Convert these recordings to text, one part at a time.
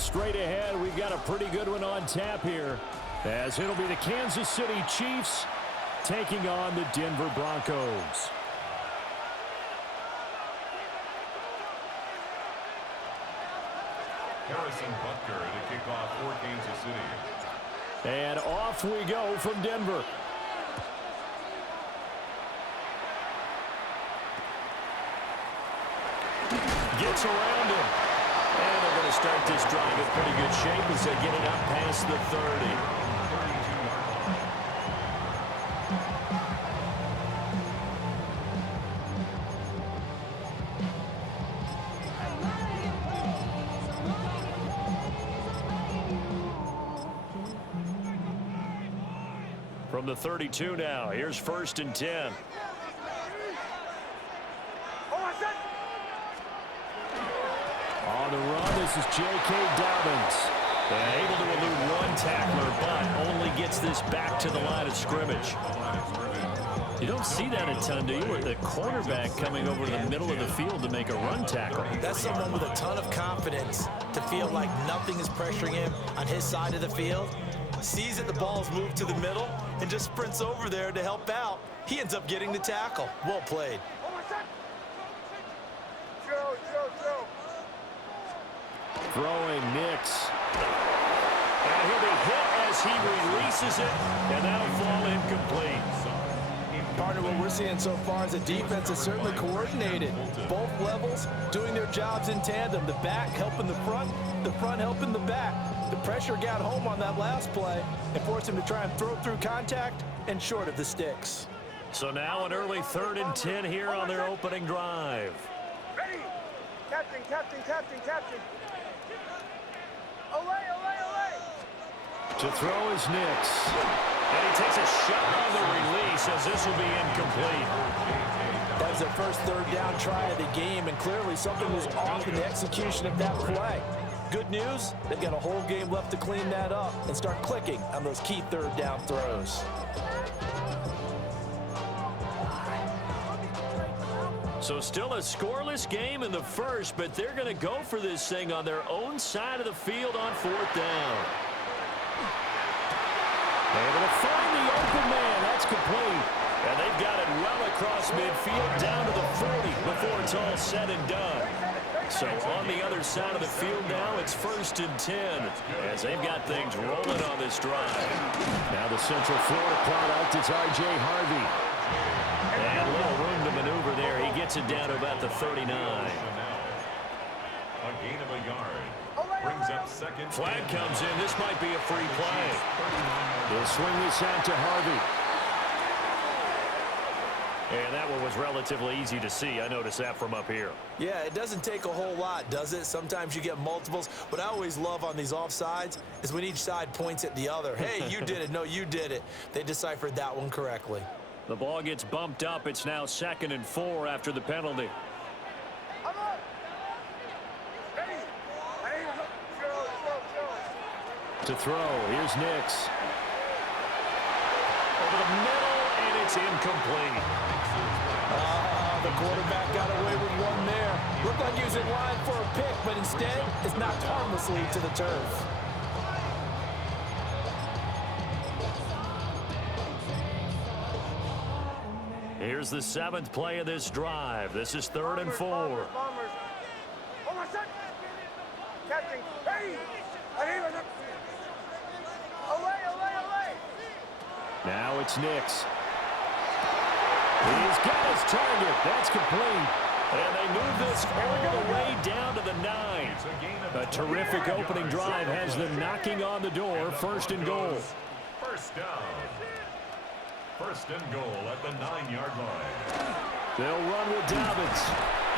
Straight ahead, we've got a pretty good one on tap here, as it'll be the Kansas City Chiefs taking on the Denver Broncos. Harrison Butker to kick off for Kansas City. And off we go from Denver. Gets around him. And they're going to start this drive in pretty good shape as they get it up past the 30. From the 32 now, here's 1st and 10. On the run, this is J.K. Dobbins. Able to elude one tackler, but only gets this back to the line of scrimmage. You don't see that a ton, do you? With the quarterback coming over to the middle of the field to make a run tackle. That's someone with a ton of confidence to feel like nothing is pressuring him on his side of the field. Sees that the ball's moved to the middle and just sprints over there to help out. He ends up getting the tackle. Well played. Throwing Nix. And he'll be hit as he releases it, and that'll fall incomplete. Partner, what we're seeing so far is the defense is certainly coordinated. Both levels doing their jobs in tandem. The back helping the front helping the back. The pressure got home on that last play and forced him to try and throw through contact and short of the sticks. So now an early 3rd and 10 here on their opening drive. Ready! Captain, captain, captain, captain. Away, away, away! To throw is Nix. And he takes a shot on the release as this will be incomplete. That was their first 3rd down try of the game, and clearly something was off in the execution of that play. Good news, they've got a whole game left to clean that up and start clicking on those key 3rd down throws. So still a scoreless game in the first, but they're going to go for this thing on their own side of the field on 4th down. Able to find the open man. That's complete. And they've got it well across midfield down to the 40 before it's all said and done. So on the other side of the field now, it's 1st and 10 as they've got things rolling on this drive. Now the Central Florida product is R.J. Harvey. And a little room to maneuver there. He gets it down to about the 39. A gain of a yard. Brings up 2nd. Flag comes in. This might be a free play. They'll swing this out to Harvey. And that one was relatively easy to see. I noticed that from up here. Yeah, it doesn't take a whole lot, does it? Sometimes you get multiples. What I always love on these offsides is when each side points at the other. Hey, you did it. No, you did it. They deciphered that one correctly. The ball gets bumped up. It's now 2nd and 4 after the penalty. To throw, here's Nix. Over the middle, and it's incomplete. The quarterback got away with one there. Looked like he was in line for a pick, but instead, it's knocked harmlessly to the turf. Here's the 7th play of this drive. This is 3rd and 4. Captain, hey! Away, away, away! Now it's Nix. He's got his target. That's complete. And they move this all the way down to the 9. A terrific opening drive has them knocking on the door. 1st and goal. First down. 1st and goal at the 9-yard line. They'll run with Dobbins.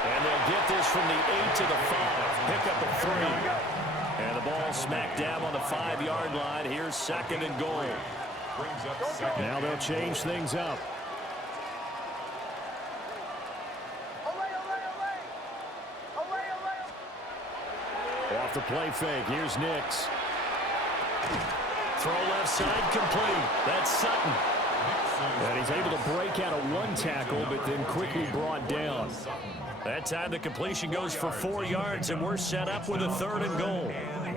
And they'll get this from the 8 to the 5. Pick up a 3. And the ball smacked down on the 5-yard line. Here's 2nd and goal. Brings up 2nd. Now they'll change things up. Off the play fake. Here's Nix. Throw left side complete. That's Sutton. And he's able to break out of one tackle, but then quickly brought down. That time the completion goes for 4 yards, and we're set up with a 3rd and goal.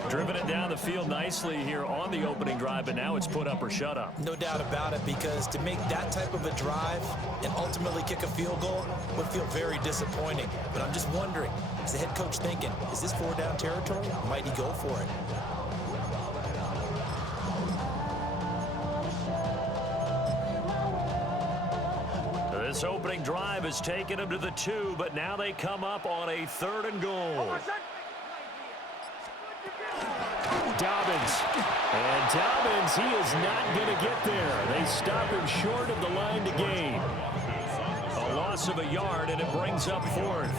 Driven it down the field nicely here on the opening drive, but now it's put up or shut up. No doubt about it, because to make that type of a drive and ultimately kick a field goal would feel very disappointing. But I'm just wondering, is the head coach thinking, is this 4-down territory? Might he go for it? This opening drive has taken them to the 2, but now they come up on a 3rd and goal. Dobbins. And Dobbins, he is not going to get there. They stop him short of the line to gain. A loss of a yard, and it brings up 4th.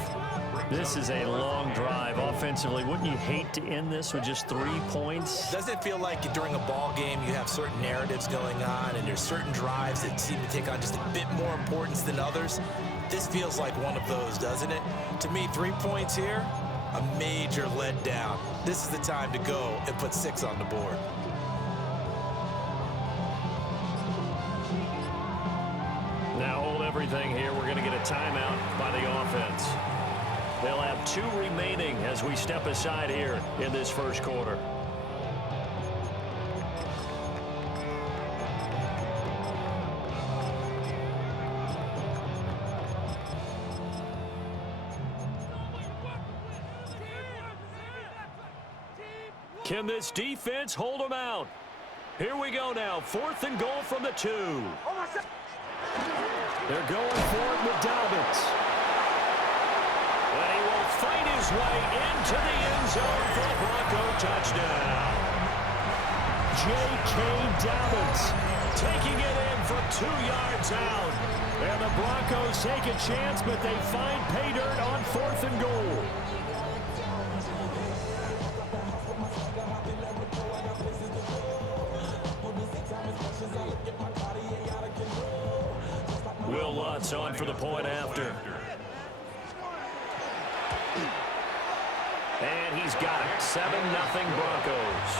This is a long drive offensively. Wouldn't you hate to end this with just 3 points? Doesn't it feel like during a ball game you have certain narratives going on and there's certain drives that seem to take on just a bit more importance than others? This feels like one of those, doesn't it? To me, 3 points here, a major letdown. This is the time to go and put 6 on the board. Now hold everything here. We're going to get a timeout by the offense. They'll have 2 remaining as we step aside here in this first quarter. Can this defense hold them out? Here we go now. 4th and goal from the 2. They're going for it with Dobbins. And he will fight his way into the end zone for a Bronco touchdown. J.K. Dobbins taking it in from 2 yards out. And the Broncos take a chance, but they find pay dirt on 4th and goal. Will Lutz on for the point after. And he's got it. 7-0 Broncos.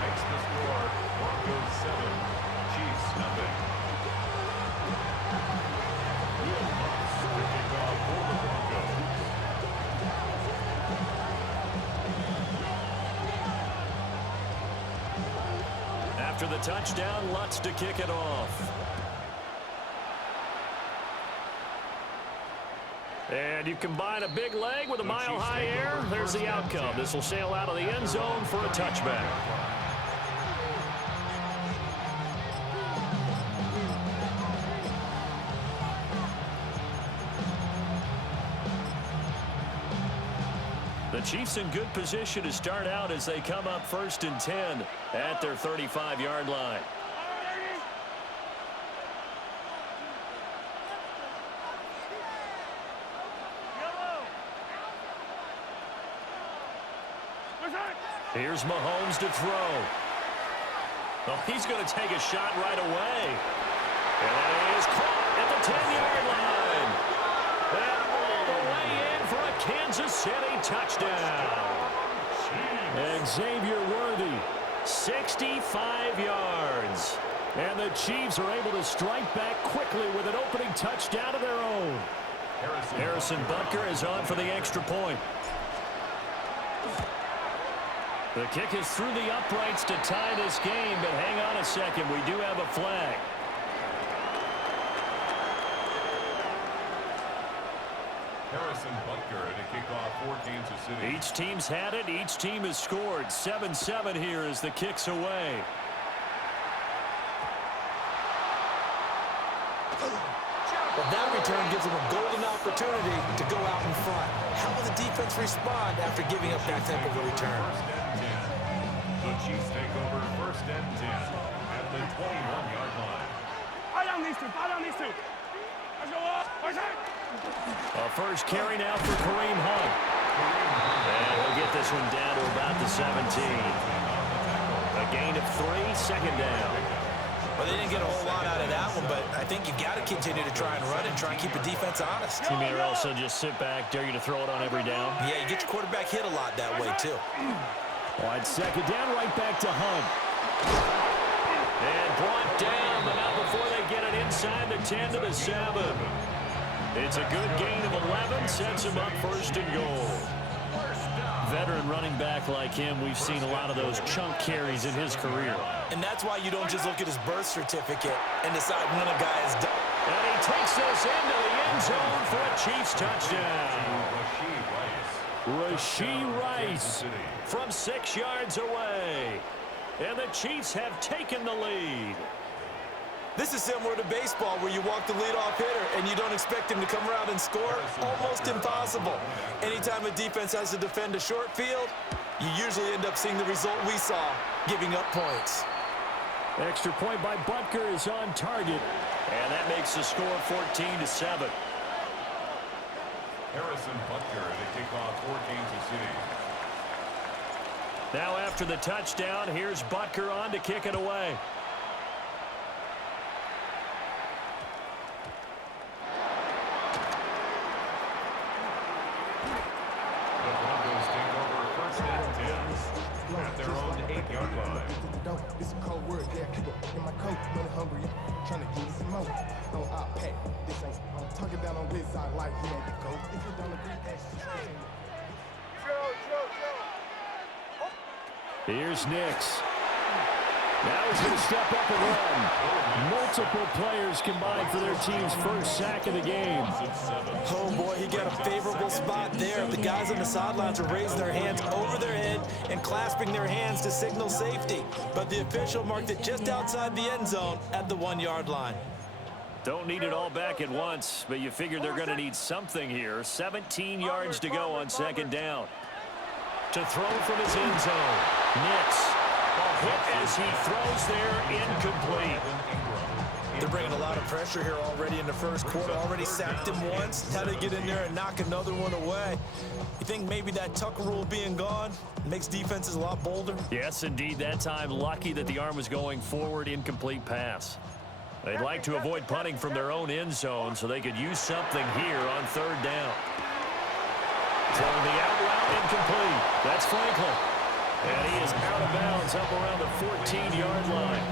Makes the score Broncos 7, Chiefs 0. Will Lutz to kick off for the Broncos. After the touchdown, Lutz to kick it off. And you combine a big leg with a mile-high air, there's the outcome. This will sail out of the end zone for a touchback. The Chiefs in good position to start out as they come up 1st and 10 at their 35-yard line. Here's Mahomes to throw. Oh, he's going to take a shot right away. And it is caught at the 10-yard line. And all the way in for a Kansas City touchdown. And Xavier Worthy, 65 yards. And the Chiefs are able to strike back quickly with an opening touchdown of their own. Harrison Butker is on for the extra point. The kick is through the uprights to tie this game, but hang on a second. We do have a flag. Harrison Butker to kick off for Kansas City. Each team's had it. Each team has scored. 7-7 here as the kick's away. Well, that return gives them a golden opportunity to go out in front. How will the defense respond after giving up that type of a return? 1st and 10. The Chiefs take over 1st and 10 at the 21-yard line. Fire on these two. Fire on these two. Let's go up. A first carry now for Kareem Hunt. And he'll get this one down to about the 17. A gain of 3, 2nd down. Well, they didn't get a whole lot out of that one, but I think you've got to continue to try and run and try and keep the defense honest. You may also just sit back, dare you to throw it on every down. Yeah, you get your quarterback hit a lot that way, too. Wide 2nd down, right back to Hunt. And brought down, but not before they get it inside the 10 to the 7. It's a good gain of 11, sets him up 1st and goal. veteran running back like him, we've seen a lot of those chunk carries in his career. And that's why you don't just look at his birth certificate and decide when a guy is done. And he takes this into the end zone for a Chiefs touchdown. Rashee Rice from 6 yards away. And the Chiefs have taken the lead. This is similar to baseball where you walk the leadoff hitter and you don't expect him to come around and score. Almost impossible. Anytime a defense has to defend a short field, you usually end up seeing the result we saw, giving up points. Extra point by Butker is on target. And that makes the score 14-7. Harrison Butker to kick off for Kansas City. Now after the touchdown, here's Butker on to kick it away. The Broncos take over 1st and 10 at their own 8-yard line. It's a cold word, yeah. Keep it in my coat, money hungry, trying to get some more. No, I'll pay. This ain't, I'm talking down on this side like he ain't the goat. If you don't agree, that's just crazy. Here's Nix. Now he's going to step up and run. Multiple players combined for their team's first sack of the game. Oh, boy, he got a favorable spot there. The guys on the sidelines are raising their hands over their head and clasping their hands to signal safety. But the official marked it just outside the end zone at the 1-yard line. Don't need it all back at once, but you figure they're going to need something here. 17 yards to go on 2nd down. To throw from his end zone. Nix. A hit as he throws there, incomplete. They're bringing a lot of pressure here already in the first quarter. Already sacked him once. How to get in there and knock another one away. You think maybe that Tucker rule being gone makes defenses a lot bolder? Yes, indeed. That time, lucky that the arm was going forward, incomplete pass. They'd like to avoid punting from their own end zone so they could use something here on 3rd down. Throwing the out route, incomplete. That's Franklin. And he is out of bounds up around the 14-yard line.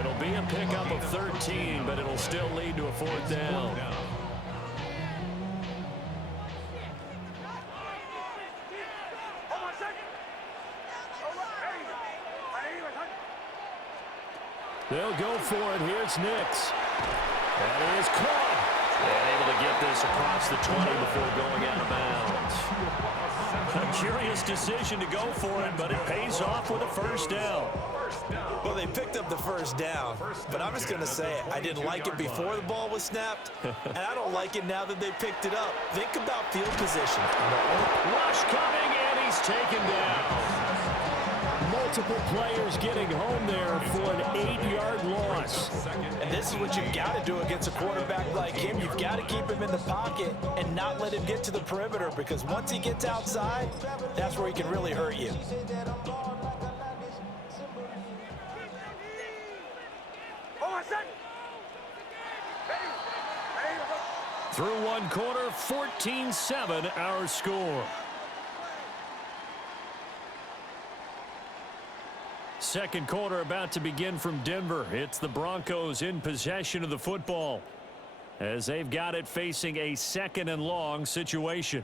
It'll be a pickup of 13, but it'll still lead to a 4th down. They'll go for it. Here's Nix. That is caught. And able to get this across the 20 before going out of bounds. A curious decision to go for it, but it pays off with a 1st down. Well, they picked up the 1st down, but I'm just going to say it. I didn't like it before the ball was snapped, and I don't like it now that they picked it up. Think about field position. Rush coming, and he's taken down. Multiple players getting home there for an 8-yard loss. And this is what you've got to do against a quarterback like him. You've got to keep him in the pocket and not let him get to the perimeter, because once he gets outside, that's where he can really hurt you. Through one quarter, 14-7 our score. Second quarter about to begin from Denver. It's the Broncos in possession of the football as they've got it facing a 2nd and long situation.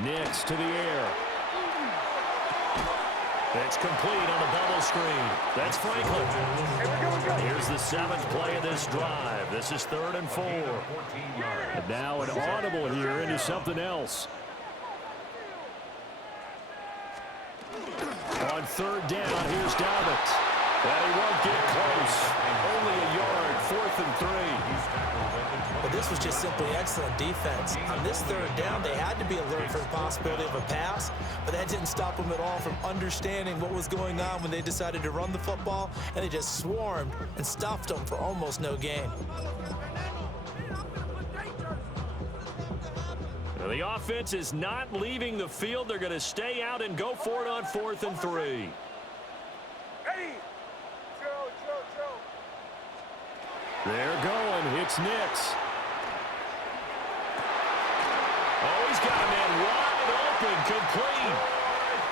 Nix to the air. It's complete on a bubble screen. That's Franklin. Here's the 7th play of this drive. This is 3rd and 4. And now an audible here into something else. On 3rd down, here's Dobbins. And he won't get close. Only a yard, 4th and 3. But this was just simply excellent defense. On this 3rd down, they had to be alert for the possibility of a pass, but that didn't stop them at all from understanding what was going on when they decided to run the football, and they just swarmed and stuffed them for almost no gain. The offense is not leaving the field. They're going to stay out and go for it on 4th and 3. They're going. It's Nix. Oh, he's got a man wide open, complete.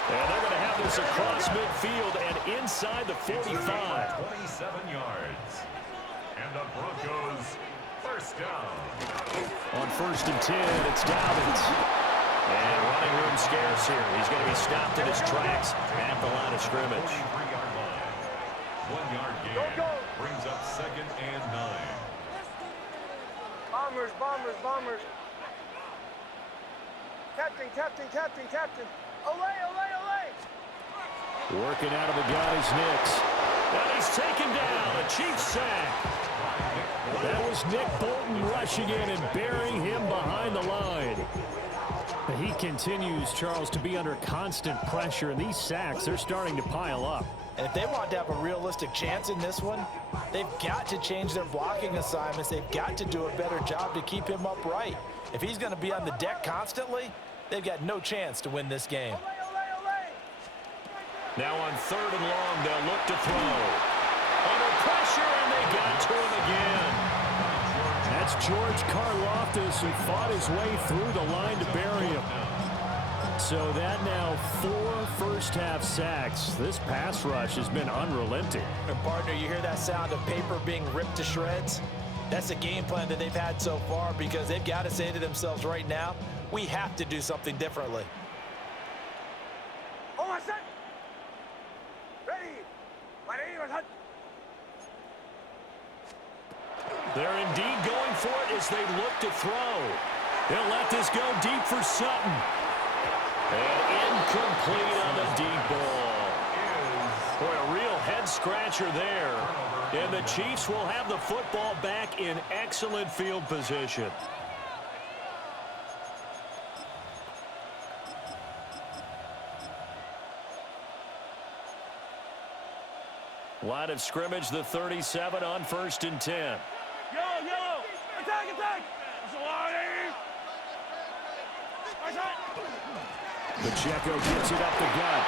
And they're going to have this across midfield and inside the 45. 27 yards. And the Broncos first down. On 1st and 10, it's Dobbins. And running room scarce here. He's going to be stopped in his tracks at the line of scrimmage. 43-yard line. 1 yard gain. Brings up 2nd and 9. Bombers, bombers, bombers. Captain, captain, captain, captain. Olay, olay, olay. Working out of the gun is Nix. And he's taken down. A Chiefs sack. That was Nick Bolton rushing in and burying him behind the line. He continues, Charles, to be under constant pressure, and these sacks, they're starting to pile up. And if they want to have a realistic chance in this one, they've got to change their blocking assignments. They've got to do a better job to keep him upright. If he's going to be on the deck constantly, they've got no chance to win this game. Now on 3rd and long, they'll look to throw. Under pressure, and they got to him again. That's George Karlaftis, who fought his way through the line to bury him. So that now 4 first-half sacks. This pass rush has been unrelenting. And partner, you hear that sound of paper being ripped to shreds? That's the game plan that they've had so far, because they've got to say to themselves right now, we have to do something differently. Oh, my son. Ready. My name is Hunt. They're indeed going for it as they look to throw. They'll let this go deep for Sutton. And incomplete on the deep ball. Boy, a real head-scratcher there. And the Chiefs will have the football back in excellent field position. Line of scrimmage, the 37 on 1st and 10. Yellow, yellow. Attack, attack. Pacheco gets it up the gut.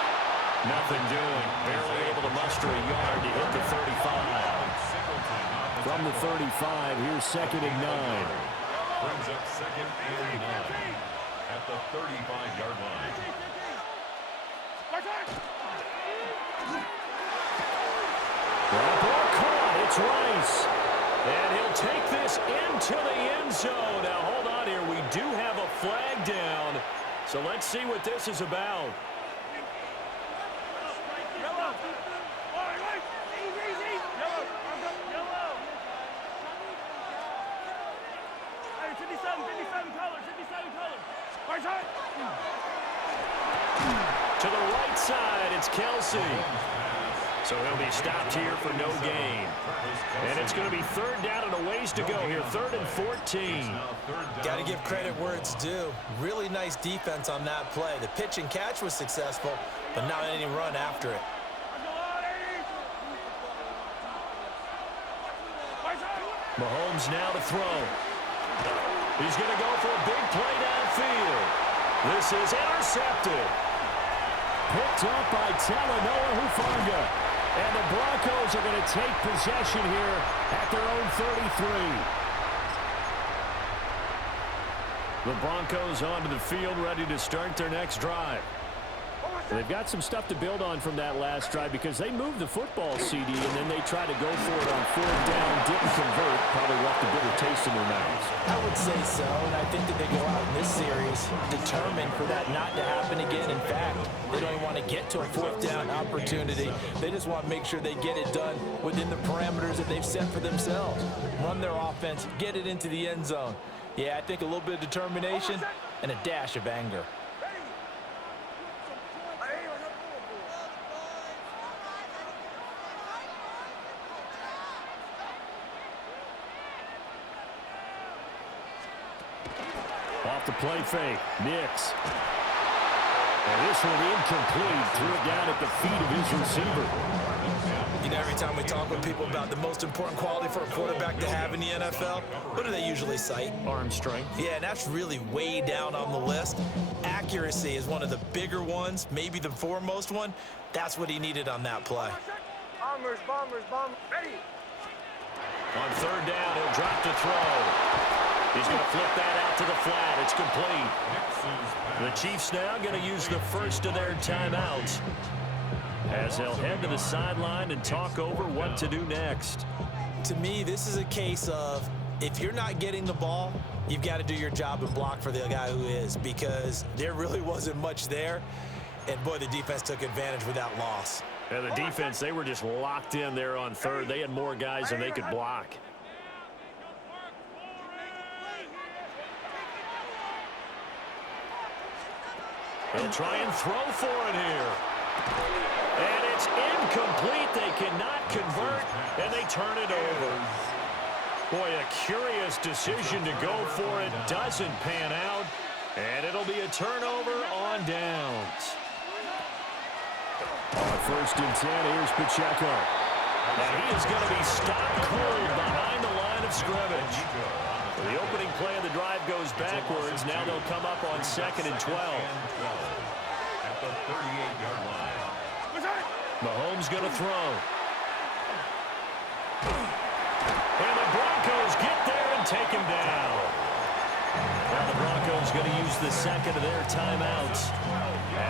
Nothing doing. Barely able to muster a yard to hit the 35. From the 35, here's 2nd and 9. Brings up 2nd and 9 at the 35-yard line. Ball caught. It's Rice. And he'll take this into the end zone. Now, hold on here. We do have a flag down. So let's see what this is about. Yellow. Right. Easy. Yellow. Yellow. Hey, 57 colors. 57 colors. Right side. To the right side, it's Kelsey. So he'll be stopped here for no gain. And it's going to be 3rd down and a ways to go here. 3rd and 14. Got to give credit where it's due. Really nice defense on that play. The pitch and catch was successful, but not any run after it. Mahomes now to throw. He's going to go for a big play downfield. This is intercepted. Picked up by Talanoa Hufanga. And the Broncos are going to take possession here at their own 33. The Broncos onto the field, ready to start their next drive. They've got some stuff to build on from that last drive because they moved the football, CD, and then they tried to go for it on 4th down, didn't convert, probably left a bitter taste in their mouths. I would say so, and I think that they go out in this series determined for that not to happen again. In fact, they don't even want to get to a 4th down opportunity. They just want to make sure they get it done within the parameters that they've set for themselves. Run their offense, get it into the end zone. Yeah, I think a little bit of determination and a dash of anger. Off the play fake, Nix. And this one incomplete. Threw it down at the feet of his receiver. You know, every time we talk with people about the most important quality for a quarterback to have in the NFL, what do they usually cite? Arm strength. Yeah, and that's really way down on the list. Accuracy is one of the bigger ones, maybe the foremost one. That's what he needed on that play. Bombers, bombers, bombers. Ready. On third down, he'll drop to throw. He's going to flip that out to the flat. It's complete. The Chiefs now going to use the first of their timeouts as they'll head to the sideline and talk over what to do next. To me, this is a case of if you're not getting the ball, you've got to do your job and block for the guy who is, because there really wasn't much there. And, boy, the defense took advantage with that loss. And the defense, they were just locked in there on third. They had more guys than they could block. They'll try and throw for it here. And it's incomplete. They cannot convert, and they turn it over. Boy, a curious decision to go for it. Doesn't pan out, and it'll be a turnover on downs. On first and 10, here's Pacheco. And he is going to be stopped cold behind the line of scrimmage. The opening play of the drive goes backwards. Now they'll come up on second and 12. At the 38-yard line. Mahomes going to throw. And the Broncos get there and take him down. Now the Broncos going to use the second of their timeouts,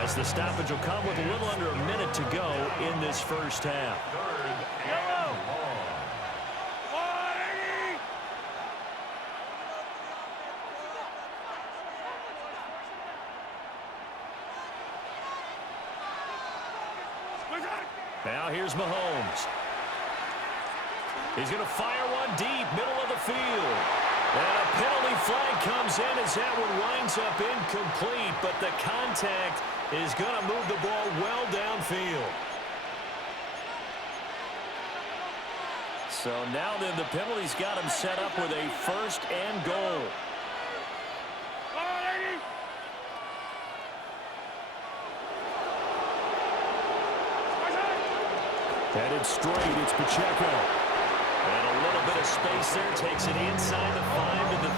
as the stoppage will come with a little under a minute to go in this first half. Now here's Mahomes. He's going to fire one deep, middle of the field. And a penalty flag comes in as that one winds up incomplete, but the contact is going to move the ball well downfield. So now then the penalty's got him set up with a first and goal. Headed straight, it's Pacheco. And a little bit of space there, takes it inside the 5 to the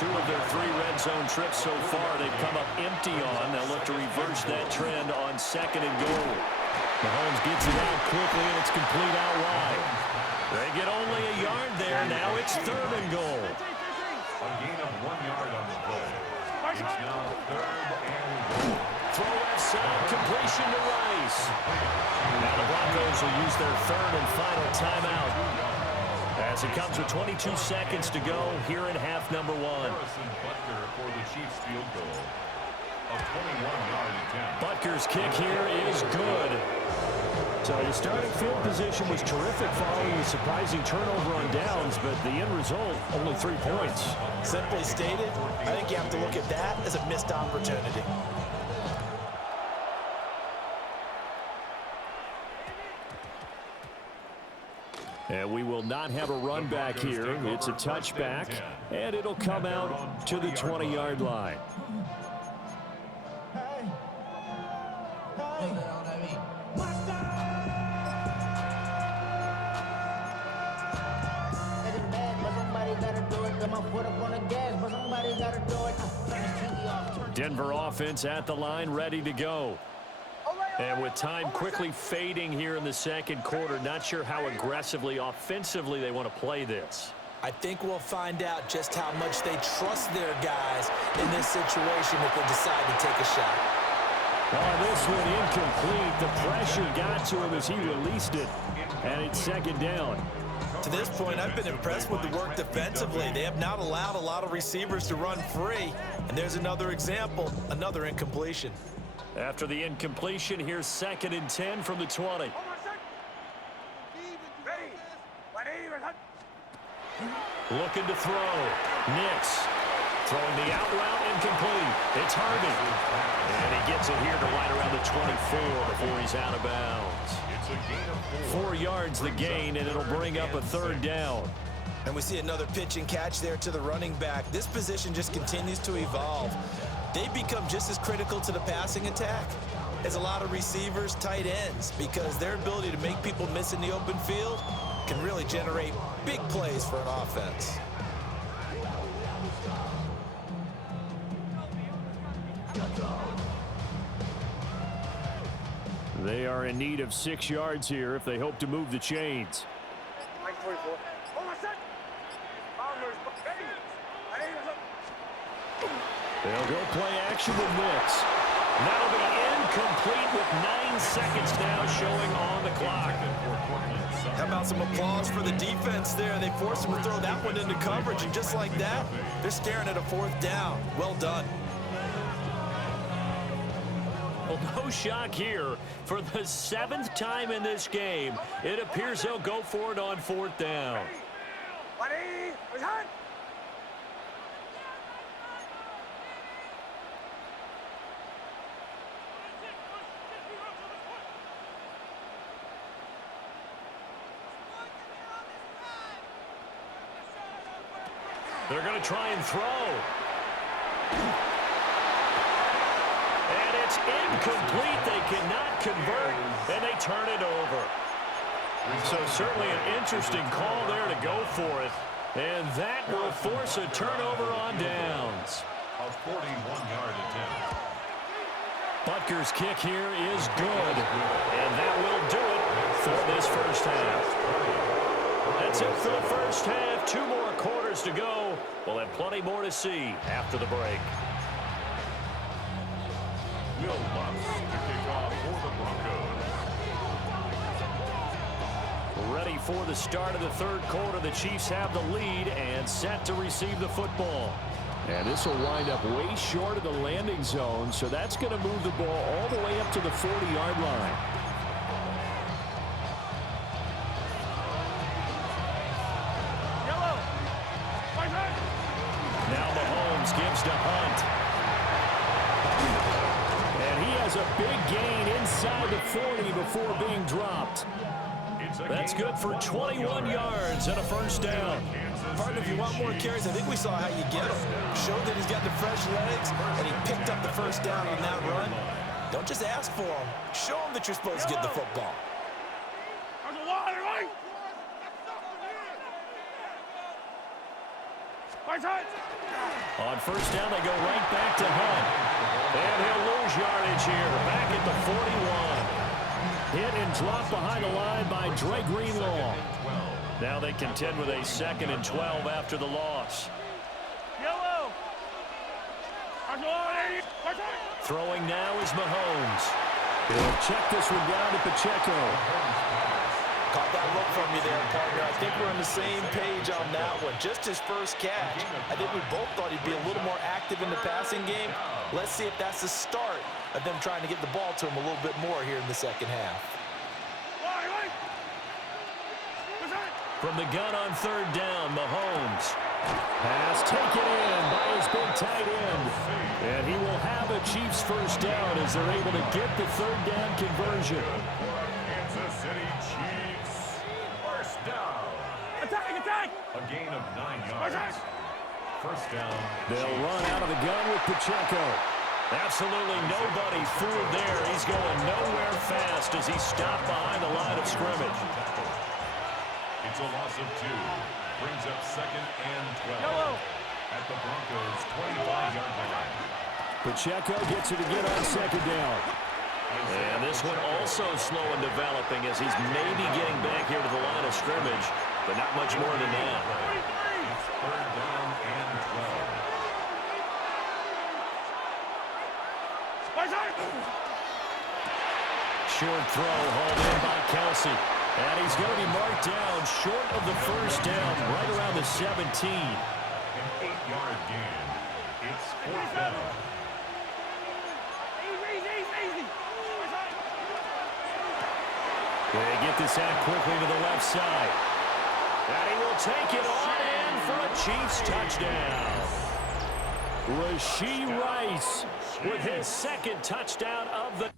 3. 2 of their 3 red zone trips so far, they've come up empty on. They'll look to reverse that trend on second and goal. Mahomes gets it out quickly, and it's complete out wide. They get only a yard there. Now it's third and goal. A gain of 1 yard on the play. It's now third and goal. Throw left side, completion to Rice. Now the Broncos will use their third and final timeout, as it comes with 22 seconds to go here in half number 1. Harrison Butker for the Chiefs field goal. A 21-yard attempt. Butker's kick here is good. So the starting field position was terrific following the surprising turnover on downs, but the end result, only 3 points. Simply stated, I think you have to look at that as a missed opportunity. And we will not have a run back here. It's a touchback, and it'll come out to the 20-yard line. Denver offense at the line, ready to go. And with time quickly fading here in the second quarter, not sure how aggressively, offensively they want to play this. I think we'll find out just how much they trust their guys in this situation if they decide to take a shot. Oh, this one incomplete. The pressure got to him as he released it, and it's second down. To this point, I've been impressed with the work defensively. They have not allowed a lot of receivers to run free. And there's another example, another incompletion. After the incompletion, here's second and 10 from the 20. Looking to throw. Nix throwing the out route, incomplete. It's Harvey. And he gets it here to right around the 24 before he's out of bounds. 4 yards the gain, and it'll bring up a third down. And we see another pitch and catch there to the running back. This position just continues to evolve. They become just as critical to the passing attack as a lot of receivers, tight ends, because their ability to make people miss in the open field can really generate big plays for an offense. They are in need of 6 yards here if they hope to move the chains. 44. Oh, my son. Bombers, ready. They'll go play action with this. That'll be incomplete with 9 seconds now showing on the clock. How about some applause for the defense there? They forced him to throw that one into coverage, and just like that, they're staring at a 4th down. Well done. Well, no shock here. For the 7th time in this game, it appears they'll go for it on 4th down. Ready. Return. They're going to try and throw. And it's incomplete. They cannot convert, and they turn it over. So certainly an interesting call there to go for it. And that will force a turnover on downs. A 41-yard attempt. Butker's kick here is good. And that will do it for this first half. That's it for the first half. 2 more quarters to go. We'll have plenty more to see after the break. Will Lutz to kick off for the Broncos. Ready for the start of the 3rd quarter. The Chiefs have the lead and set to receive the football. And this will wind up way short of the landing zone, so that's going to move the ball all the way up to the 40-yard line. Now Mahomes gives to Hunt. And he has a big gain inside the 40 before being dropped. That's good for 21 yards and a first down. Partner, if you want more carries, I think we saw how you get them. Showed that he's got the fresh legs, and he picked up the first down on that run. Don't just ask for them. Show them that you're supposed to get the football. On first down, they go right back to Hunt. And he'll lose yardage here, back at the 41. Hit and dropped behind the line by Dre Greenlaw. Now they contend with a 2nd and 12 after the loss. Throwing now is Mahomes. He'll check this one down to Pacheco. Caught that look from you there, partner. I think we're on the same page on that one. Just his first catch. I think we both thought he'd be a little more active in the passing game. Let's see if that's the start of them trying to get the ball to him a little bit more here in the 2nd half. From the gun on 3rd down, Mahomes. Pass taken in by his big tight end. And he will have a Chiefs first down as they're able to get the 3rd down conversion. Kansas City Chiefs. First down. Attack! A gain of 9 yards. First down. They'll run out of the gun with Pacheco. Absolutely nobody fooled there. He's going nowhere fast as he stopped behind the line of scrimmage. It's a loss of 2. Brings up 2nd and 12. At the Broncos' 25-yard line. Pacheco gets it again on 2nd down. And this one also slow in developing as he's maybe getting back here to the line of scrimmage, but not much more than that. It's 3rd down and 12. Short throw hauled in by Kelsey. And he's going to be marked down short of the first down, right around the 17. An 8-yard gain. It's 4th down. They get this out quickly to the left side. And he will take it on in for a Chiefs touchdown. Rashee Rice with his 2nd touchdown of the